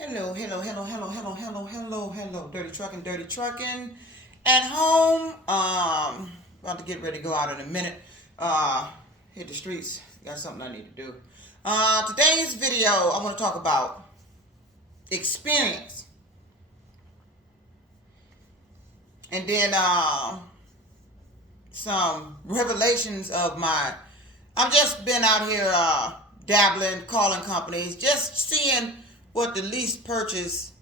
Hello. Dirty trucking at home. About to get ready to go out in a minute. Hit the streets. Got something I need to do. Today's video, I want to talk about experience. And then some revelations of my. I've just been out here dabbling, calling companies, just seeing what the lease purchase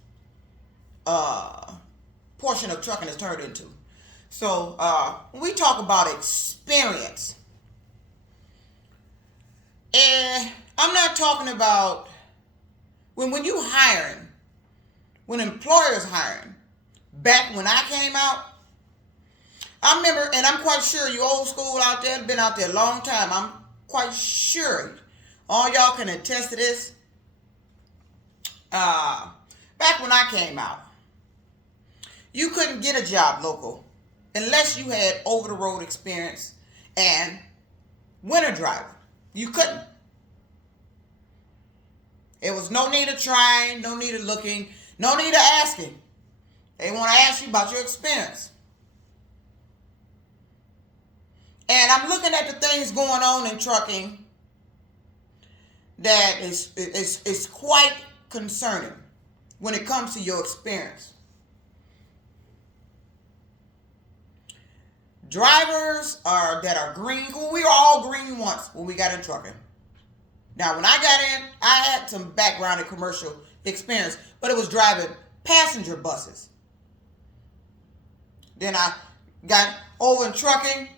portion of trucking has turned into. So when we talk about experience, and I'm not talking about when you hiring, when employers hiring. Back when I came out, I remember, and I'm quite sure you old school out there, been out there a long time, I'm quite sure all y'all can attest to this. Back when I came out, you couldn't get a job local unless you had over-the-road experience and winter driver. You couldn't. There was no need of trying, no need of looking, no need of asking. They want to ask you about your experience. And I'm looking at the things going on in trucking that is quite concerning when it comes to your experience. Drivers that are green, we were all green once when we got in trucking. Now, when I got in, I had some background in commercial experience, but it was driving passenger buses. Then I got over in trucking,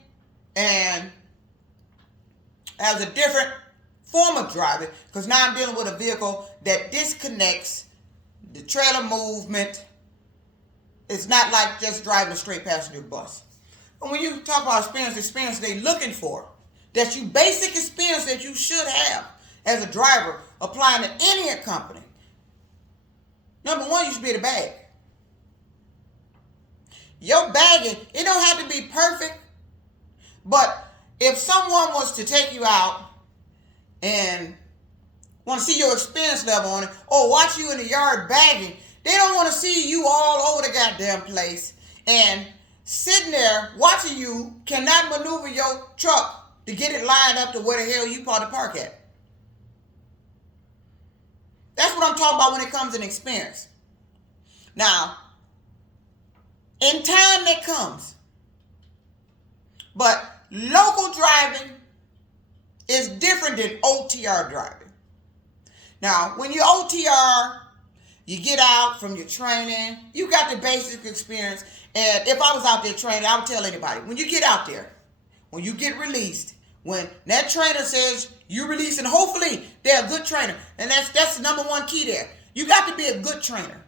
and that was a different form of driving, because now I'm dealing with a vehicle that disconnects the trailer movement. It's not like just driving a straight passenger bus. And when you talk about experience they're looking for, that you basic experience that you should have as a driver applying to any company. Number one, you should be the bag. Your bagging, it don't have to be perfect, but if someone was to take you out and want to see your experience level on it, or watch you in the yard bagging, they don't want to see you all over the goddamn place and sitting there watching you cannot maneuver your truck to get it lined up to where the hell you part to park at. That's what I'm talking about when it comes to experience. Now, in time that comes. But local driving is different than OTR driving. Now, when you OTR, you get out from your training, you got the basic experience. And if I was out there training, I would tell anybody, when you get out there, when you get released, when that trainer says you release, and hopefully they're a good trainer, and that's the number one key there. You got to be a good trainer.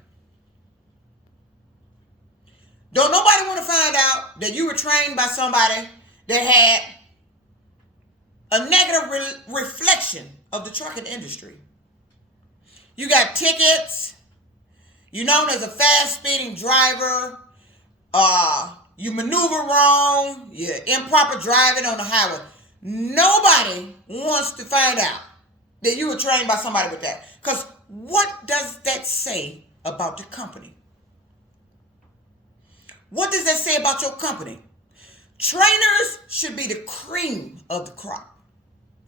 Don't nobody want to find out that you were trained by somebody that had a negative reflection of the trucking industry. You got tickets. You're known as a fast-speeding driver. You maneuver wrong. You're improper driving on the highway. Nobody wants to find out that you were trained by somebody with that. Because what does that say about the company? What does that say about your company? Trainers should be the cream of the crop.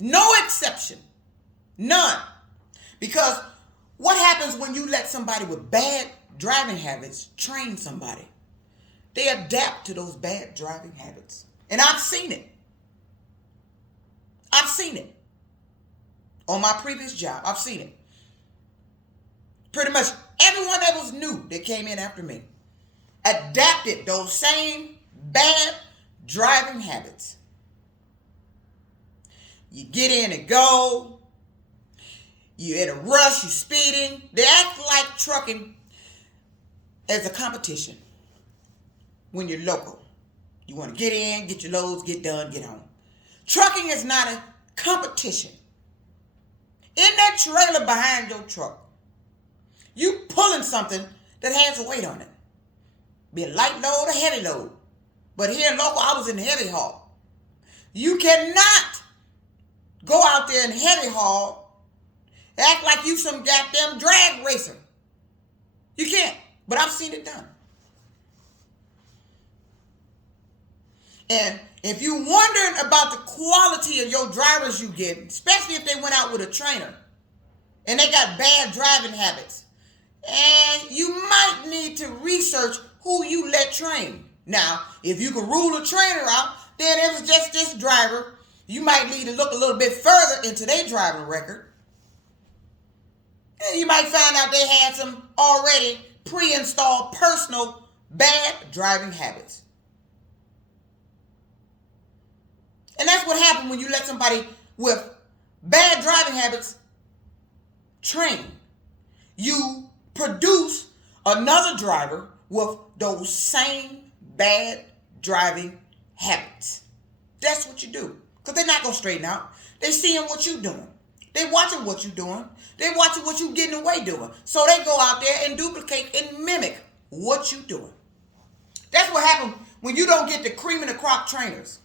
No exception. None. Because what happens when you let somebody with bad driving habits train somebody? They adapt to those bad driving habits. And I've seen it. I've seen it. On my previous job, I've seen it. Pretty much everyone that was new that came in after me adapted those same bad driving habits. You get in and go. You're in a rush. You're speeding. They act like trucking as a competition when you're local. You want to get in, get your loads, get done, get home. Trucking is not a competition. In that trailer behind your truck, you pulling something that has a weight on it. Be a light load or heavy load. But here in local, I was in heavy haul. You cannot go out there and heavy haul, act like you some goddamn drag racer. You can't. But I've seen it done. And if you're wondering about the quality of your drivers you get, especially if they went out with a trainer and they got bad driving habits, and you might need to research who you let train. Now, if you can rule a trainer out, then if it's just this driver, you might need to look a little bit further into their driving record. And you might find out they had some already pre-installed personal bad driving habits. And that's what happens when you let somebody with bad driving habits train. You produce another driver with those same bad driving habits. That's what you do. Because they're not going to straighten out. They're seeing what you're doing. They're watching what you're doing. They're watching what you're getting away doing. So they go out there and duplicate and mimic what you're doing. That's what happens when you don't get the cream of the crop trainers.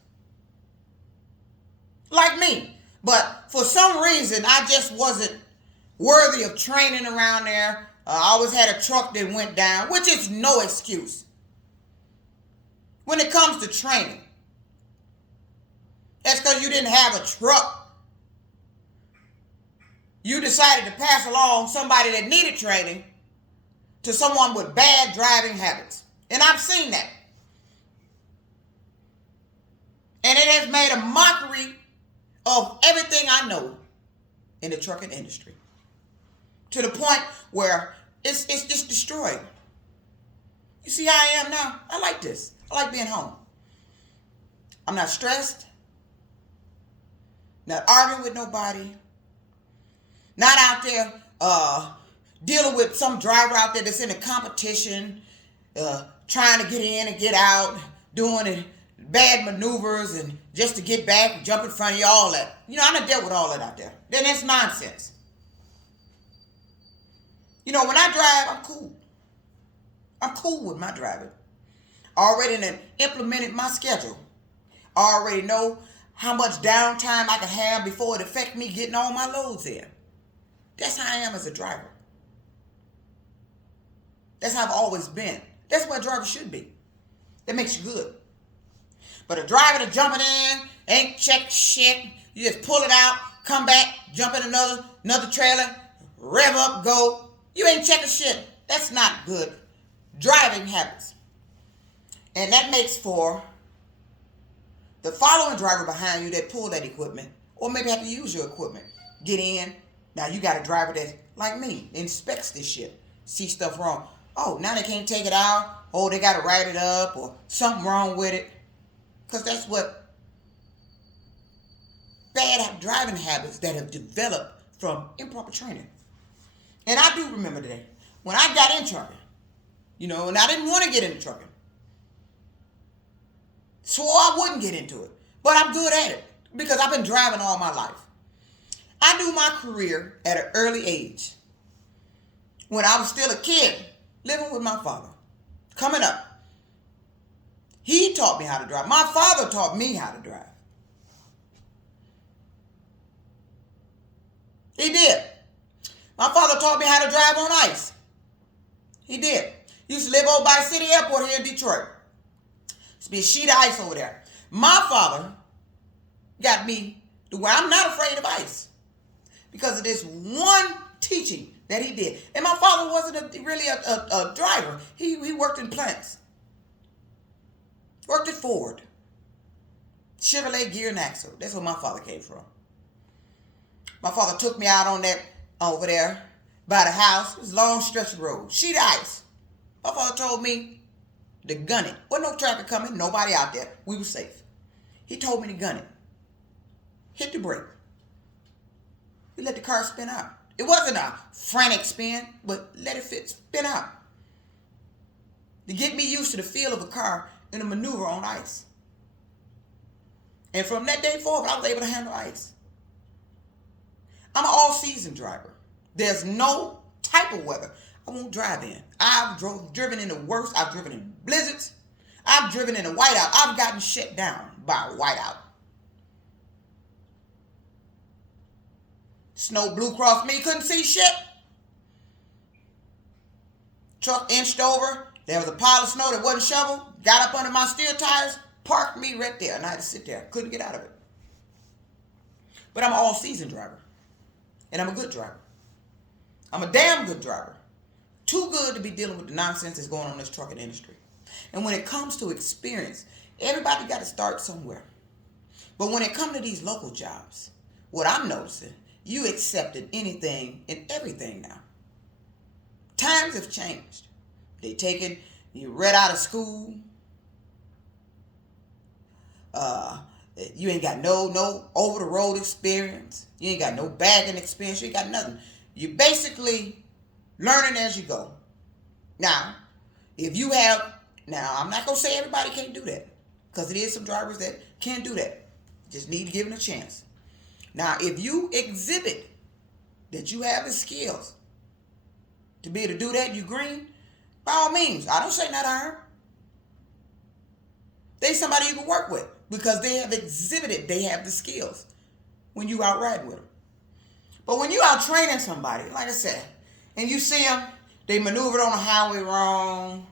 Like me. But for some reason, I just wasn't worthy of training around there. I always had a truck that went down, which is no excuse when it comes to training. That's because you didn't have a truck. You decided to pass along somebody that needed training to someone with bad driving habits. And I've seen that. And it has made a mockery of everything I know in the trucking industry. To the point where it's just destroyed. You see how I am now? I like this. I like being home. I'm not stressed. Not arguing with nobody. Not out there dealing with some driver out there that's in a competition, trying to get in and get out, doing bad maneuvers and just to get back and jump in front of you, all that. You know, I done dealt with all that out there. Then that's nonsense. You know, when I drive, I'm cool. I'm cool with my driving. I already implemented my schedule. I already know how much downtime I can have before it affects me getting all my loads in. That's how I am as a driver. That's how I've always been. That's what a driver should be. That makes you good. But a driver that's jumping in, ain't check shit, you just pull it out, come back, jump in another trailer, rev up, go. You ain't checking shit. That's not good driving habits. And that makes for the following driver behind you that pull that equipment, or maybe have to use your equipment. Get in. Now you got a driver that's like me, inspects this shit, see stuff wrong. Oh, now they can't take it out. Oh, they got to write it up, or something wrong with it. Because that's what bad driving habits that have developed from improper training. And I do remember the day when I got in trucking, you know, and I didn't want to get into trucking. Swore I wouldn't get into it. But I'm good at it because I've been driving all my life. I knew my career at an early age. When I was still a kid, living with my father, coming up. He taught me how to drive. My father taught me how to drive. He did. My father taught me how to drive on ice. He did. He used to live over by City Airport here in Detroit. Used to be a sheet of ice over there. My father got me to where I'm not afraid of ice because of this one teaching that he did. And my father wasn't really a driver. He worked in plants. Worked at Ford. Chevrolet Gear and Axle. That's where my father came from. My father took me out on that over there by the house. It was a long stretch of road. Sheet of ice. My father told me to gun it. Wasn't no traffic coming. Nobody out there. We were safe. He told me to gun it. Hit the brake. We let the car spin out. It wasn't a frantic spin, but let it spin out. To get me used to the feel of a car in a maneuver on ice. And from that day forward, I was able to handle ice. I'm an all-season driver. There's no type of weather I won't drive in. I've driven in the worst. I've driven in blizzards. I've driven in a whiteout. I've gotten shut down by a whiteout. Snow blew across me. Couldn't see shit. truck inched over. There was a pile of snow that wasn't shoveled. Got up under my steel tires, parked me right there, and I had to sit there. Couldn't get out of it. But I'm an all-season driver, and I'm a good driver. I'm a damn good driver. Too good to be dealing with the nonsense that's going on in this trucking industry. And when it comes to experience, everybody got to start somewhere. But when it comes to these local jobs, what I'm noticing, you accepted anything and everything now. Times have changed. They taking you right out of school. You ain't got no over the road experience. You ain't got no bagging experience. You ain't got nothing. You basically learning as you go. Now, I'm not gonna say everybody can't do that, because it is some drivers that can do that. Just need to give them a chance. Now, if you exhibit that you have the skills to be able to do that, you green, by all means. I don't say not iron. They somebody you can work with because they have exhibited they have the skills when you out riding with them. But when you out training somebody, like I said, and you see them, they maneuvered on the highway wrong.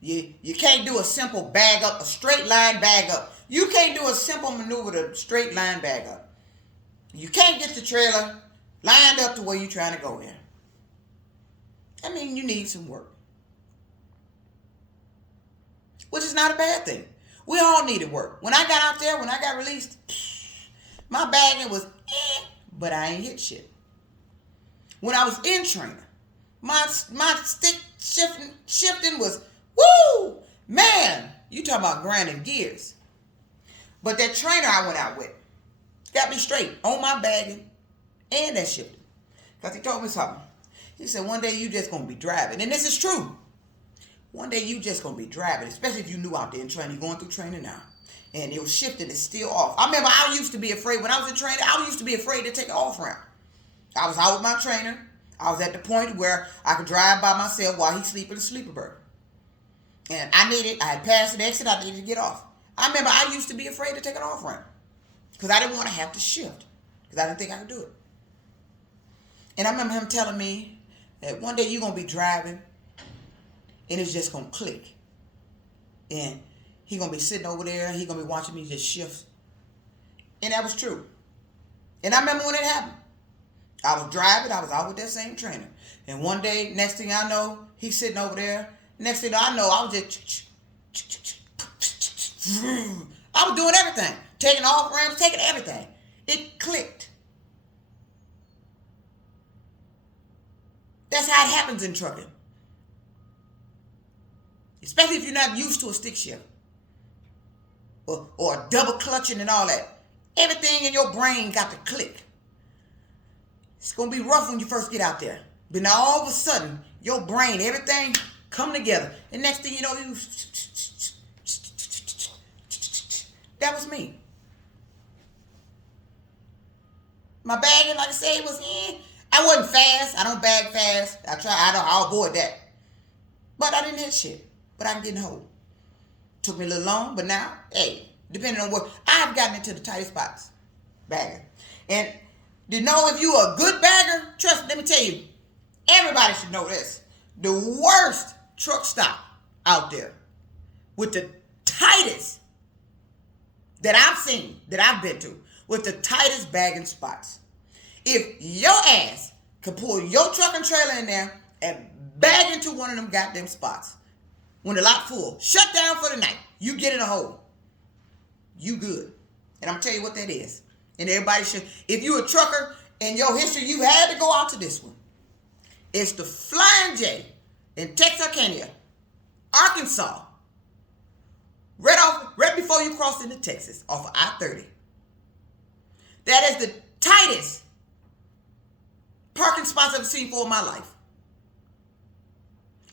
You can't do a simple bag up, a straight line bag up. You can't do a simple maneuver to straight line bag up. You can't get the trailer lined up to where you're trying to go in. I mean, you need some work. Which is not a bad thing. We all needed work. When I got out there, when I got released, my bagging was but I ain't hit shit. When I was in training, my stick shifting was, woo! Man, you talking about grinding gears. But that trainer I went out with got me straight on my bagging and that shifting. Because he told me something. He said, one day you just going to be driving. And this is true. One day you just going to be driving, especially if you knew out there in training, going through training now. And it was shifting, it's still off. I remember I used to be afraid, when I was in training, I used to be afraid to take an off ramp. I was out with my trainer. I was at the point where I could drive by myself while he's sleeping in the sleeper berth. And I had passed the exit, I needed to get off. I remember I used to be afraid to take an off ramp because I didn't want to have to shift because I didn't think I could do it. And I remember him telling me that one day you're going to be driving and it's just going to click. And he's going to be sitting over there and he's going to be watching me just shift. And that was true. And I remember when it happened. I was driving, I was out with that same trainer. And one day, next thing I know, he's sitting over there. Next thing I know, I was just... I was doing everything. Taking off ramps, taking everything. It clicked. That's how it happens in trucking. Especially if you're not used to a stick shift. Or double clutching and all that. Everything in your brain got to click. It's going to be rough when you first get out there. But now all of a sudden, your brain, everything come together. And next thing you know, that was me. My bagging, like I said, was I wasn't fast. I don't bag fast. I'll avoid that. But I didn't hit shit. But I can get in hold. Took me a little long, but now, hey, depending on what, I've gotten into the tightest spots bagging. And to know if you're a good bagger, let me tell you, everybody should know this. The worst truck stop out there with the tightest that I've seen, that I've been to, with the tightest bagging spots. If your ass can pull your truck and trailer in there and bag into one of them goddamn spots, when the lot full, shut down for the night, you get in a hole, you good. And I'm going to tell you what that is. And everybody should, if you're a trucker in your history, you had to go out to this one. It's the Flying J in Texarkana, Arkansas. Right before you cross into Texas, off of I-30. That is the tightest parking spots I've ever seen for in my life.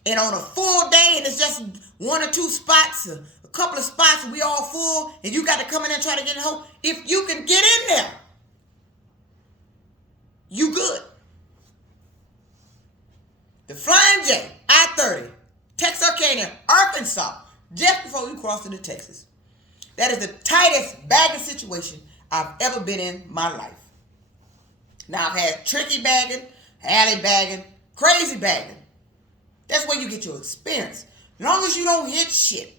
And on a full day, and it's just one or two spots, a couple of spots, and we all full, and you got to come in and try to get in home. If you can get in there, you good. The Flying J, I-30, Texarkana, Arkansas, just before you cross into Texas. That is the tightest bagging situation I've ever been in my life. Now, I've had tricky bagging, alley bagging, crazy bagging. That's where you get your experience. As long as you don't hit shit.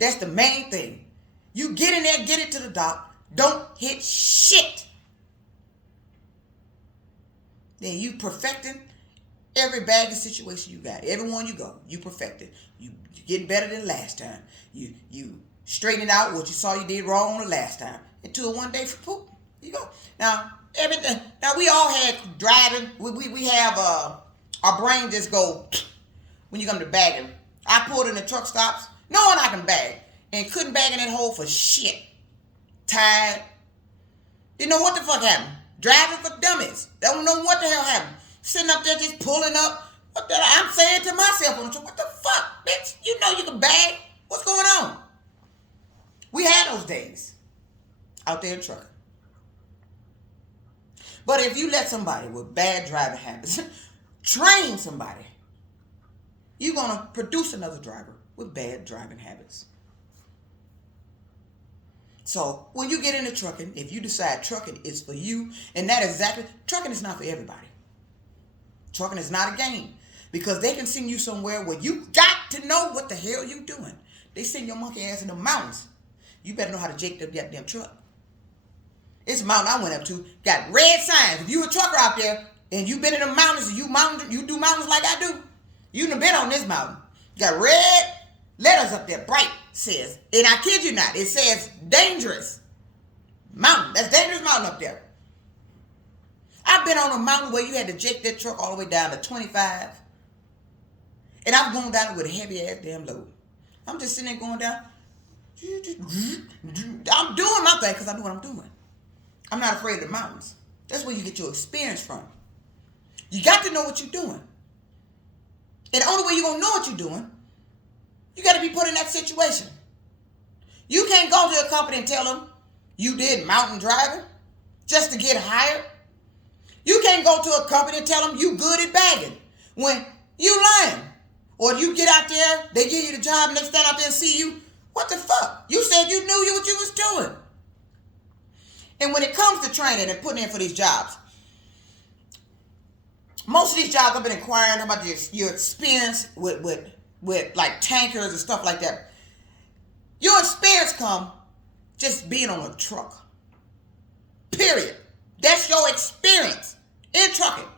That's the main thing. You get in there, get it to the dock. Don't hit shit. Then you perfecting every bag of situation you got. Every one you go, you perfected. You getting better than last time. You straightening out what you saw you did wrong the last time. Until one day, poop, you go. Now, everything. Now, we all had driving. We have our brain just go when you come to bagging. I pulled in the truck stops knowing I can bag and couldn't bag in that hole for shit. Tired. Didn't know what the fuck happened. Driving for dummies. Don't know what the hell happened. Sitting up there just pulling up. What the, I'm saying to myself on the truck, what the fuck, bitch? You know you can bag. What's going on? We had those days out there in trucking. But if you let somebody with bad driving habits train somebody, you're going to produce another driver with bad driving habits. So when you get into trucking, if you decide trucking is for you, and that exactly, trucking is not for everybody. Trucking is not a game, because they can send you somewhere where you got to know what the hell you doing. They send your monkey ass in the mountains. You better know how to jake that goddamn truck. It's a mountain I went up to, got red signs. If you a trucker out there and you been in the mountains and you do mountains like I do, you done been on this mountain. Got red letters up there, bright, says, and I kid you not, it says dangerous mountain. That's dangerous mountain up there. I've been on a mountain where you had to jake that truck all the way down to 25. And I'm going down with a heavy ass damn load. I'm just sitting there going down. I'm doing my thing because I know what I'm doing. I'm not afraid of the mountains. That's where you get your experience from. You got to know what you're doing. And the only way you're going to know what you're doing, you got to be put in that situation. You can't go to a company and tell them you did mountain driving just to get hired. You can't go to a company and tell them you good at bagging when you lying. Or you get out there, they give you the job and they stand out there and see you. What the fuck? You said you knew what you was doing. And when it comes to training and putting in for these jobs, most of these jobs I've been inquiring about your experience with like tankers and stuff like that. Your experience come just being on a truck. Period. That's your experience in trucking.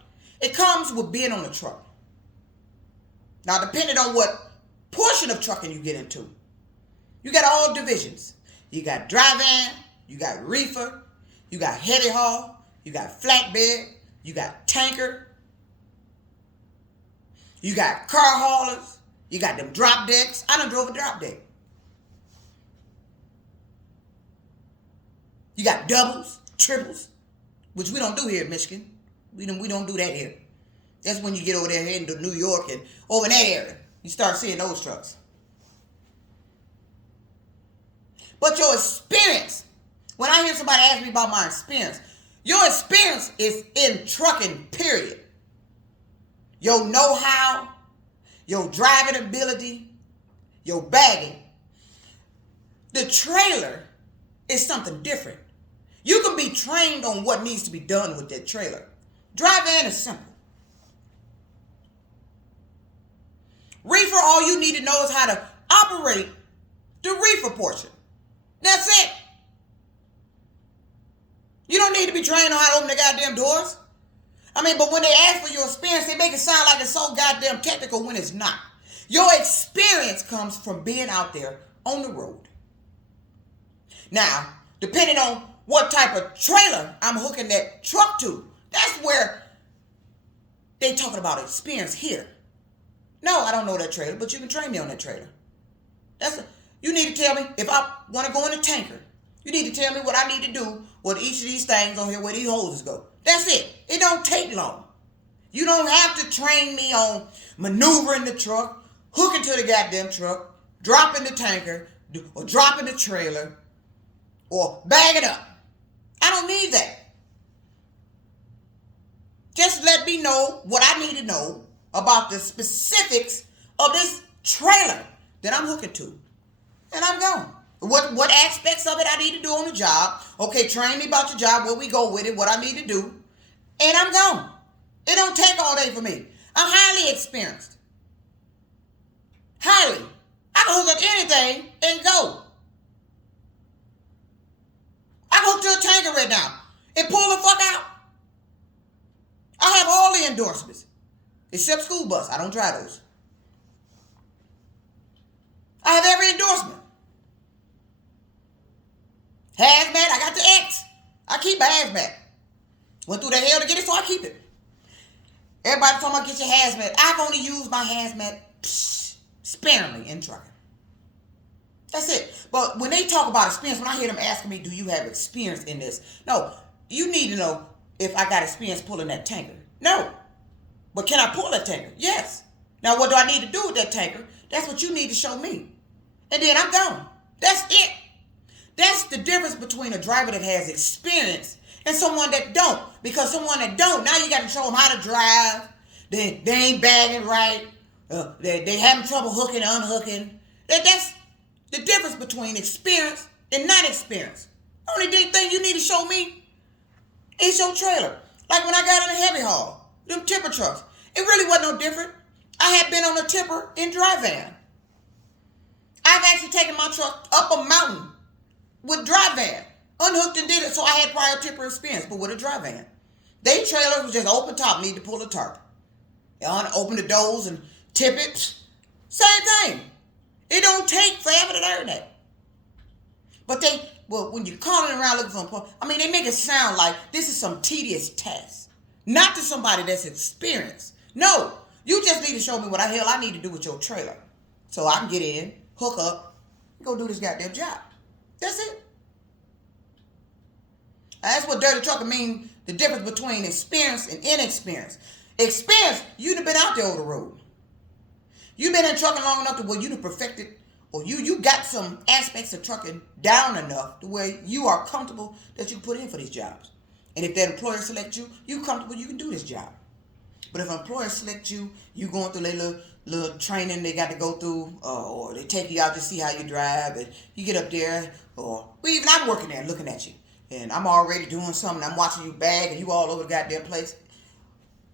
It comes with being on a truck. Now, depending on what portion of trucking you get into, you got all divisions. You got dry van, you got reefer, you got heavy haul, you got flatbed, you got tanker, you got car haulers, you got them drop decks. I done drove a drop deck. You got doubles, triples, which we don't do here in Michigan. We don't do that here. That's when you get over there heading to New York and over in that area. You start seeing those trucks. But your experience, when I hear somebody ask me about my experience, your experience is in trucking, period. Your know-how, your driving ability, your bagging. The trailer is something different. You can be trained on what needs to be done with that trailer. Dry van is simple. Reefer, all you need to know is how to operate the reefer portion. That's it. You don't need to be trained on how to open the goddamn doors. I mean, but when they ask for your experience, they make it sound like it's so goddamn technical when it's not. Your experience comes from being out there on the road. Now, depending on what type of trailer I'm hooking that truck to, that's where they talking about experience here. No, I don't know that trailer, but you can train me on that trailer. You need to tell me if I want to go in a tanker. You need to tell me what I need to do with each of these things on here, where these hoses go. That's it. It don't take long. You don't have to train me on maneuvering the truck, hooking to the goddamn truck, dropping the tanker, or dropping the trailer, or bag it up. I don't need that. Just let me know what I need to know about the specifics of this trailer that I'm hooking to. And I'm gone. What aspects of it I need to do on the job. Okay, train me about the job, where we go with it, what I need to do. And I'm gone. It don't take all day for me. I'm highly experienced. Highly. I can hook up anything and go. I can hook to a tanker right now and pull the fuck out. I have all the endorsements. Except school bus. I don't drive those. I have every endorsement. Hazmat, I got the X. I keep my hazmat. Went through the hell to get it, so I keep it. Everybody talking about get your hazmat. I've only used my hazmat sparingly in trucking. That's it. But when they talk about experience, when I hear them asking me, do you have experience in this? No. You need to know if I got experience pulling that tanker. No. But can I pull that tanker? Yes. Now, what do I need to do with that tanker? That's what you need to show me. And then I'm gone. That's it. That's the difference between a driver that has experience and someone that don't. Because someone that don't, now you got to show them how to drive. They ain't bagging right. They having trouble hooking, unhooking. That's the difference between experience and not experience. The only thing you need to show me is your trailer. Like when I got in a heavy haul, them tipper trucks. It really wasn't no different. I had been on a tipper in dry van. I've actually taken my truck up a mountain with dry van. Unhooked and did it, so I had prior tipper experience, but with a dry van. They trailer was just open top, need to pull a tarp. Open the doors and tip it. Same thing. It don't take forever to learn that. But when you're calling around looking for they make it sound like this is some tedious task. Not to somebody that's experienced. No, you just need to show me what the hell I need to do with your trailer. So I can get in, hook up, and go do this goddamn job. That's it. That's what dirty trucking means, the difference between experience and inexperience. Experience, you'd have been out there over the road. You've been in trucking long enough to where you'd have perfected, or you got some aspects of trucking down enough to where you are comfortable that you can put in for these jobs. And if that employer selects you, you're comfortable you can do this job. But if an employer selects you, you going through their little training they got to go through, or they take you out to see how you drive, and you get up there, even I'm working there looking at you, and I'm already doing something, I'm watching you bag, and you all over the goddamn place.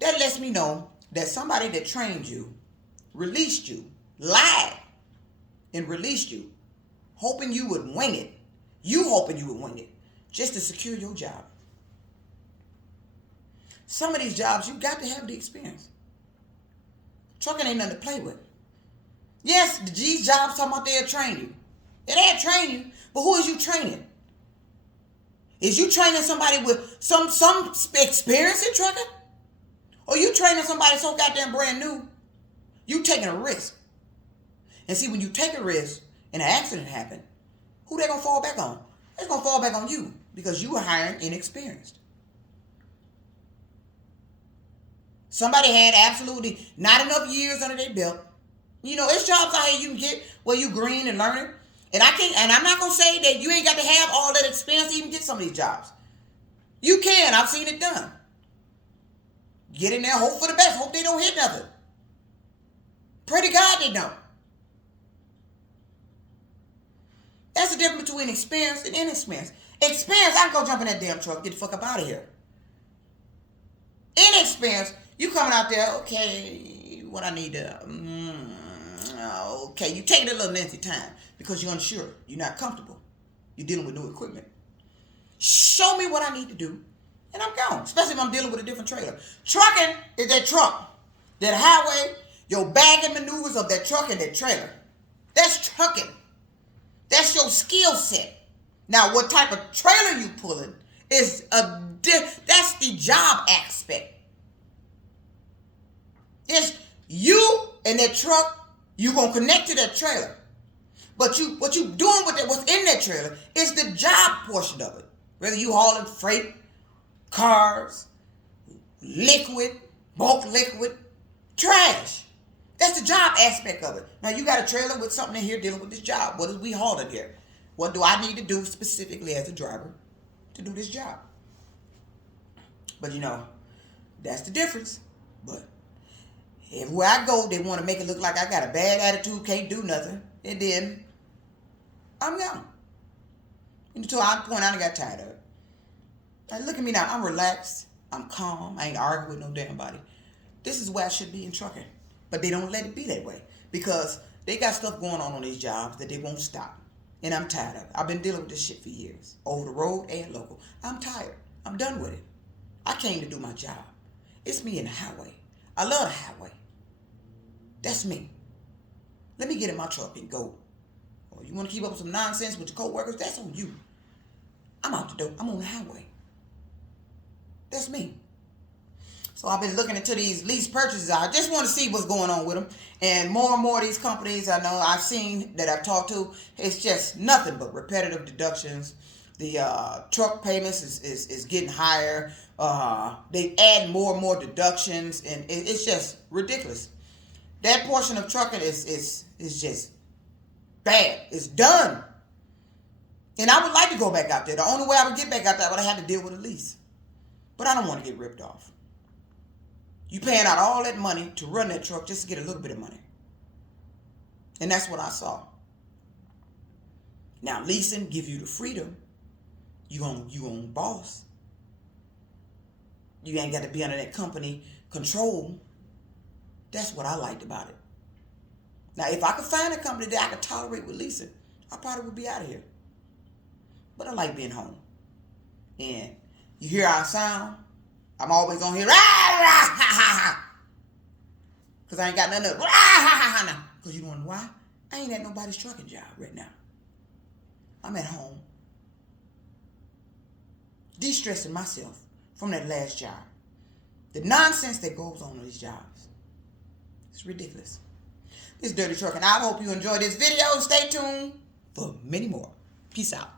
That lets me know that somebody that trained you, released you, lied, and released you, hoping you would wing it. You hoping you would wing it, just to secure your job. Some of these jobs, you got to have the experience. Trucking ain't nothing to play with. Yes, these jobs talking about they'll train you. They'll train you, but who is you training? Is you training somebody with some experience in trucking? Or you training somebody so goddamn brand new, you taking a risk. And see, when you take a risk and an accident happen, who they gonna fall back on? It's gonna fall back on you because you were hiring inexperienced. Somebody had absolutely not enough years under their belt. It's jobs out here you can get where you green and learning. And I'm not gonna say that you ain't got to have all that experience to even get some of these jobs. You can. I've seen it done. Get in there, hope for the best, hope they don't hit nothing. Pray to God they don't. That's the difference between experience and inexperience. Experience, I can go jump in that damn truck, get the fuck up out of here. Inexperience, you coming out there, okay, what I need to, okay, you taking a little lengthy time because you're unsure, you're not comfortable, you're dealing with new equipment. Show me what I need to do, and I'm gone, especially if I'm dealing with a different trailer. Trucking is that truck, that highway, your bagging maneuvers of that truck and that trailer. That's trucking. That's your skill set. Now, what type of trailer you pulling is that's the job aspect. It's you and that truck, you gonna connect to that trailer. But what you doing with it, what's in that trailer, is the job portion of it. Whether you hauling freight, cars, liquid, bulk liquid, trash. That's the job aspect of it. Now, you got a trailer with something in here dealing with this job. What is we hauling here? What do I need to do specifically as a driver to do this job? But, that's the difference. But everywhere I go, they want to make it look like I got a bad attitude, can't do nothing. And then I'm gone. Until I point out I got tired of it. Now, look at me now. I'm relaxed. I'm calm. I ain't arguing with no damn body. This is where I should be in trucking. But they don't let it be that way because They got stuff going on these jobs that they won't stop. And I'm tired of it. I've been dealing with this shit for years. Over the road and local. I'm tired. I'm done with it. I came to do my job. It's me in the highway. I love the highway. That's me. Let me get in my truck and go. Or you want to keep up with some nonsense with your co-workers? That's on you. I'm out the door. I'm on the highway. That's me. So I've been looking into these lease purchases. I just want to see what's going on with them. And more of these companies I know I've seen that I've talked to, it's just nothing but repetitive deductions. The truck payments is getting higher. They add more and more deductions, and it's just ridiculous. That portion of trucking is just bad. It's done. And I would like to go back out there. The only way I would get back out there, I would have to deal with a lease. But I don't want to get ripped off. You paying out all that money to run that truck just to get a little bit of money. And that's what I saw. Now, leasing give you the freedom. You own boss. You ain't got to be under that company control. That's what I liked about it. Now, if I could find a company that I could tolerate with leasing, I probably would be out of here. But I like being home. And you hear how I sound? I'm always on here, because I ain't got nothing else. Because you know why? I ain't at nobody's trucking job right now. I'm at home, de-stressing myself from that last job. The nonsense that goes on these jobs. It's ridiculous. This is Dirty Trucking. I hope you enjoyed this video. Stay tuned for many more. Peace out.